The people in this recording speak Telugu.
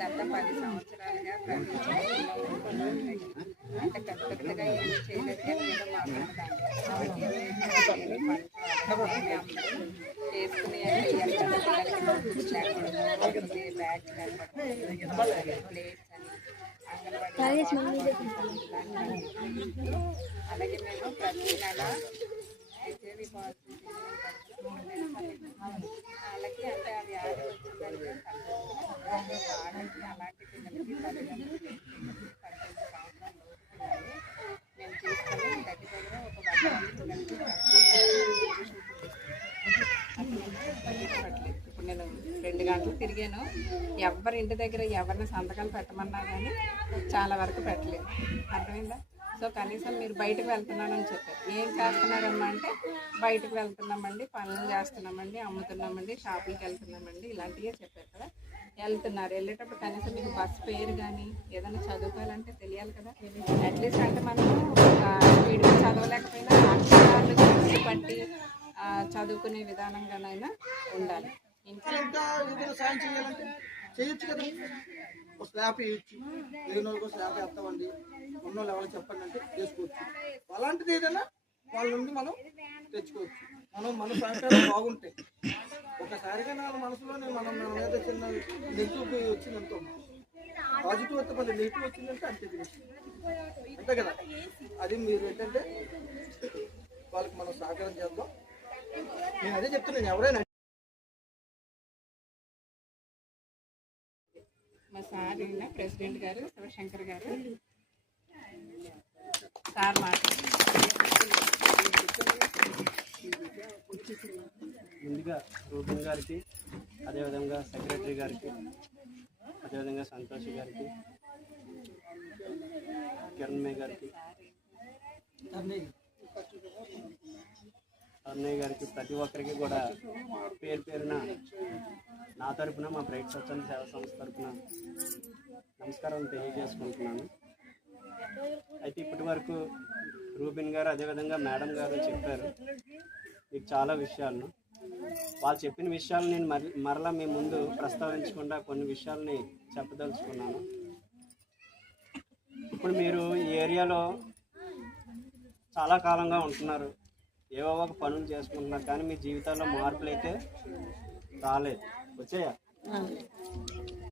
గత 10 సంవత్సరాలుగా ప్రతి అంటే పెద్దగా ఏమి చేయలేదు కానీ ఏదో మాట్లాడదాన్ని చేసుకుని బ్యాగ్స్ ప్లేట్స్ అలాగే మేము ప్రతి నెల హెచ్ఐవి పాజిటివ్ అలాగే అంటే ఆ వ్యాధి వచ్చిందంటే వాడకి అలాంటి పిల్లలకి తల్లిదండ్రులకి 18 సంవత్సరాలు మేము తీసుకొని దగ్గర ఒక 100 ఇప్పుడు నేను 2 గంటలు తిరిగాను. ఎవరి ఇంటి దగ్గర ఎవరిని సంతకాలు పెట్టమన్నా కానీ చాలా వరకు పెట్టలేదు. అర్థమైందా? సో కనీసం మీరు బయటకు వెళ్తున్నానని చెప్పారు. ఏం చేస్తున్నారమ్మా అంటే బయటకు వెళ్తున్నామండి, పనులు చేస్తున్నామండి, అమ్ముతున్నామండి, షాపులకు వెళ్తున్నామండి, ఇలాంటివే చెప్పారు కదా. వెళ్తున్నారు, వెళ్ళేటప్పుడు కనీసం మీకు బస్సు పేరు కానీ ఏదైనా చదువుకోవాలంటే తెలియాలి కదా. అట్లీస్ట్ అంటే మనం స్పీడ్గా చదవలేకపోయినా అక్షరాలు బట్టి చదువుకునే విధానంగానైనా ఉండాలి. ఇంకా సాయం చేయాలంటే చేయొచ్చు కదా. ఒక స్లాబ్ వేయచ్చు, లేని వాళ్ళకి స్లాబ్ వేస్తామండి, ఉన్న వాళ్ళు ఎవరు చెప్పండి అంటే చేసుకోవచ్చు. అలాంటిది ఏదైనా వాళ్ళ నుండి మనం తెచ్చుకోవచ్చు. మన సహకారం బాగుంటాయి. ఒకసారిగా నా మనసులోనే మన మీద చిన్న నెగిటివ్ వచ్చిందంతో పాజిటివ్ వస్తే మళ్ళీ నెగిటివ్ వచ్చిందంటే అంతే అంతే కదా. అది మీరు ఏంటంటే వాళ్ళకి మనం సహకారం చేద్దాం. నేను అదే చెప్తున్నాను. ఎవరైనా మా సార్ ప్రెసిడెంట్ గారు శివశంకర్ గారు సార్ ముందుగా రూబిన్ గారికి, అదేవిధంగా సెక్రటరీ గారికి, అదేవిధంగా సంతోష్ గారికి, కిరణ్మయ్య గారికి, అన్నయ్య గారికి, ప్రతి ఒక్కరికి కూడా పేరు పేరున నా తరపున, మా బ్రైట్ స్వచ్ఛంద సేవా సంస్థ తరపున నమస్కారం తెలియజేసుకుంటున్నాను. అయితే ఇప్పటి వరకు రూబిన్ గారు అదేవిధంగా మేడం గారు చెప్పారు మీకు చాలా విషయాలను. వాళ్ళు చెప్పిన విషయాలు నేను మరలా మీ ముందు ప్రస్తావించకుండా కొన్ని విషయాలని చెప్పదలుచుకున్నాను. ఇప్పుడు మీరు ఈ ఏరియాలో చాలా కాలంగా ఉంటున్నారు, ఏవో ఒక పనులు చేసుకుంటున్నారు, కానీ మీ జీవితాల్లో మార్పులు అయితే రాలేదు. వచ్చాయా?